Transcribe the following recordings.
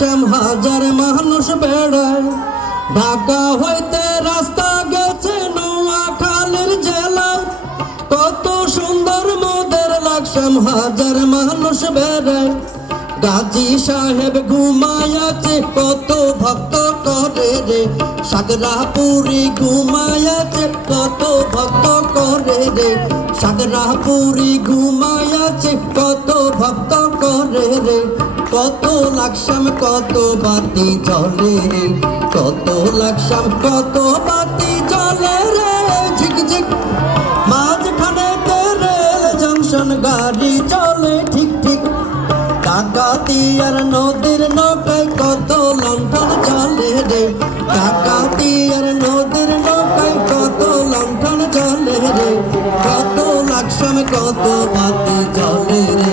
লাকসাম হাজার মানুষ বেড়ায়, ঢাকা হইতে রাস্তা গেছে নোয়াখালীর জেলায়। কত সুন্দর মোদের লাকসাম হাজার মানুষ বেড়ায়। গাজী সাহেব ঘুমায়াছে কত ভক্ত করে রে, সাগরাপুরি ঘুমায়াছে কত ভক্ত করে রে, সাগরাপুরি ঘুমায়াছে কত ভক্ত করে রে। কত লাকসাম কত বাতি জ্বলে রে, কত লাকসাম কত বাতি জ্বলে রে। ঝিকঝিক মাঝখানেতে রেল জংশন গাড়ি চলে ঠিক ঠিক। কাকাতিয়ার নদীর নৌকায় কত লণ্ঠন জ্বলে রে, কাকাতিয়ার নদীর নৌকায় কত লণ্ঠন জ্বলে রে। কত লাকসাম কত বাতি জ্বলে রে,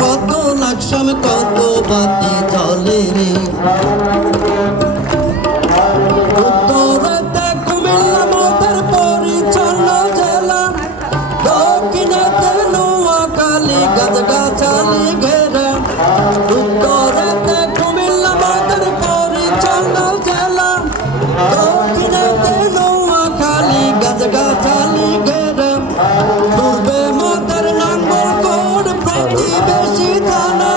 কত লাকসাম কত বাতি জ্বলে রে। উত্তরেতে কুমিল্লা মোদের পরিচ্ছন্ন জেলা, দক্ষিণেতে নোয়াখালী গাছগাছালি ঘেরা। উত্তরেতে কুমিল্লা মোদের পরিচ্ছন্ন জেলা, দক্ষিণেতে নোয়াখালী গাছগাছালি ঘেরা। পূর্বে মোদের নাঙ্গলকোট প্রতিবেশী থানা,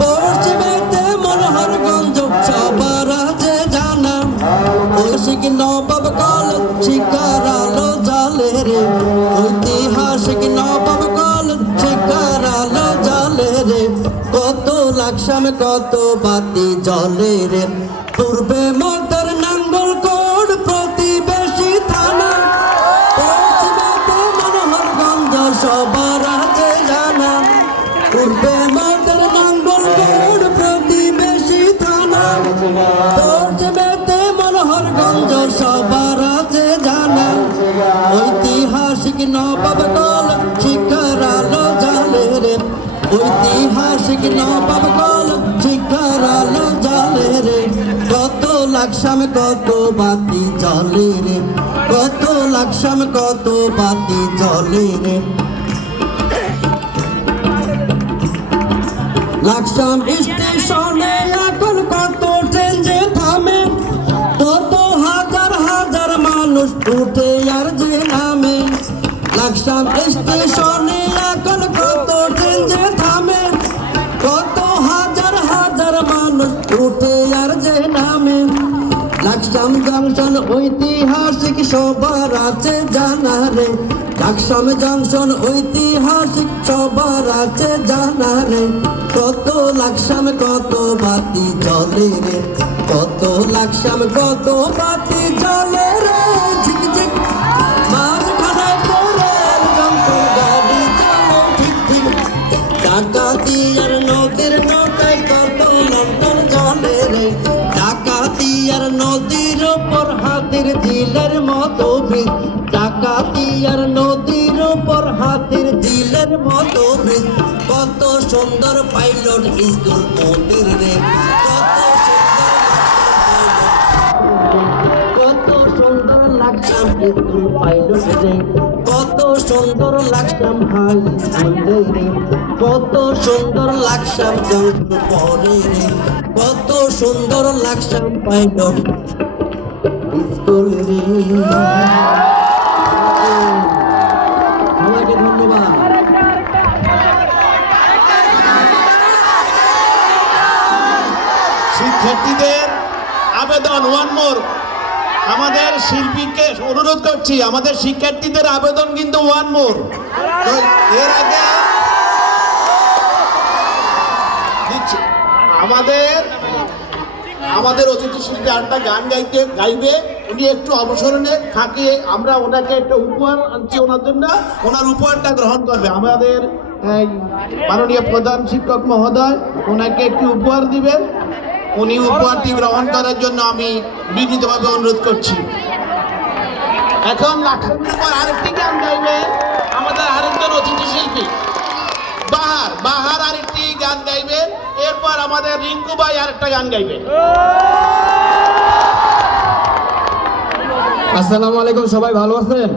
পশ্চিমেতে মনোহরগঞ্জ সবার আছে জানা। ঐতিহাসিক নবাব কলেজ শিক্ষার আলো জ্বলে রে, ঐতিহাসিক নবাব কলেজ শিক্ষার আলো জ্বলে রে। কত লাকসাম কত বাতি জ্বলে রে। পূর্বে মোদের নাঙ্গলকোট প্রতিবেশী থানা, পশ্চিমেতে মনোহরগঞ্জ সবার আছে জানা। পূর্বে মোদের নাঙ্গলকোট প্রতিবেশী থানা, পশ্চিমেতে মনোহরগঞ্জ সবার আছে জানা। ঐতিহাসিক নবাব কলেজ শিক্ষার আলো জ্বলে রে, ঐতিহাসিক নবাব কলেজ শিক্ষার আলো জ্বলে রে। কত লাকসাম কত বাতি জ্বলে রে, কত লাকসাম কত বাতি জ্বলে রে। লাকসাম স্টেশনে এখন কত ট্রেন যে থামে, কত হাজার হাজার মানুষ উঠে আর যে নামে। লাকসাম স্টেশনে এখন কত ট্রেন যে থামে, কত হাজার হাজার মানুষ উঠে আর যে নামে। লাকসাম জংশন ঐতিহাসিক সবার আছে জানা রে, লাকসাম জংশন ঐতিহাসিক সবার আছে জানা রে। কত লাকসাম কত বাতি জ্বলে রে, কত লাকসাম কত বাতি জ্বলে রে। ঝিকঝিক মাঝখানে রেল জংশন গাড়ি চলে ঠিক ঠিক। ডাকাতিয়ার নদীর নৌকায় কত লণ্ঠন জ্বলে রে, ডাকাতিয়ার নদীর উপর হাতির ঝিলের মতো ব্রিজ, ডাকাতিয়ার নদীর উপর হাতির ঝিলের মতো ব্রিজ। কত সুন্দর পাইলট স্কুল মোদের রে, কত সুন্দর লাকসাম স্কুল পাইলট রে। কত সুন্দর লাকসাম হাই স্কুল রে, কত সুন্দর লাকসাম জংশন পরে রে। কত সুন্দর লাকসাম পাইলট স্কুল রে। সবাইকে ধন্যবাদ। শিক্ষার্থীদের আবেদন ওয়ান মোর, আমাদের শিল্পীকে অনুরোধ করছি, আমাদের শিক্ষার্থীদের আবেদন কিন্তু ওয়ান মোর। তো এর আগে আমাদের অতিথি শিল্পী আরেকটা গান গাইবে, উনি একটু অবসরণে থাকে, আমরা ওনাকে একটা উপহার আনছি ওনার জন্য, ওনার উপহারটা গ্রহণ করবে আমাদের মাননীয় প্রধান শিক্ষক মহোদয়, ওনাকে একটি উপহার দিবেন। উনি উপহারটি গ্রহণ করার জন্য আমি বিনীতভাবে অনুরোধ করছি। এখন লাকসামের পর আরেকটি গান গাইবে আমাদের আরেকজন অতিথি শিল্পী বাহার আরেকটি গান গাইবে, এরপর আমাদের রিঙ্কু ভাই আরেকটা গান গাইবে। আসসালামু আলাইকুম, সবাই ভালো আছেন?